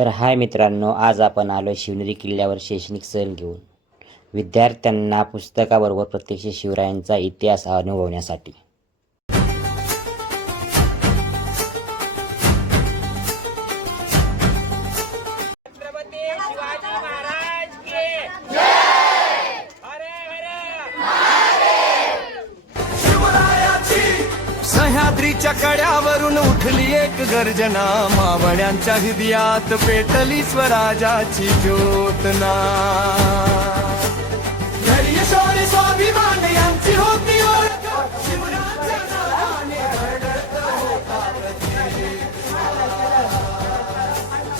तर हाय मित्रांनो, आज आपण आलो शिवनेरी किल्ल्यावर शैक्षणिक सहल घेऊन विद्यार्थ्यांना पुस्तकाबरोबर प्रत्यक्ष शिवरायांचा इतिहास अनुभवण्यासाठी। छत्रपती शिवाजी महाराज की जय। हरे हरे शिवरायाची सह्याद्रीच्या कड्यावरून उठली एक गर्जना, मावळ्यांच्या हृदयात पेटली स्वराजाची ज्योतना। धैर्य शौर्य स्वाभिमान यांची होती ओळख, शिवरायांच्या नावाने हडत होता प्रत्येक।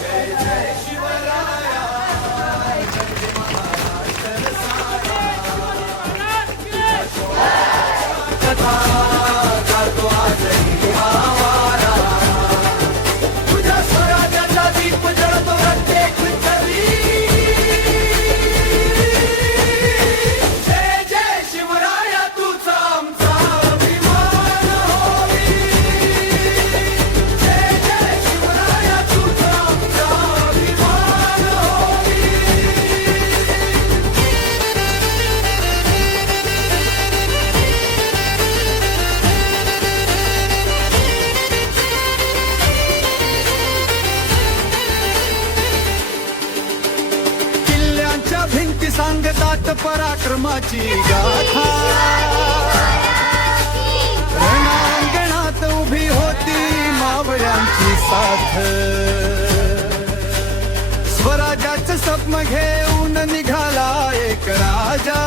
जय जय शिवराया, जय महाराष्ट्र सारा। कथा गातो आजही आवारा, तुझ्या स्वराज्याचा दीप जळतो प्रत्येक घरी। जय जय शिवराया, तुझा आमचा अभिमान होई। जय जय शिवराया, तुझा आमचा अभिमान होई। किल्ल्यांच्या भिंती सांगतात पराक्रमाची गाथा, रणांगणात उभी होती मावळ्यांची साथ। स्वराज्याचं स्वप्न घेऊन निघाला एक राजा,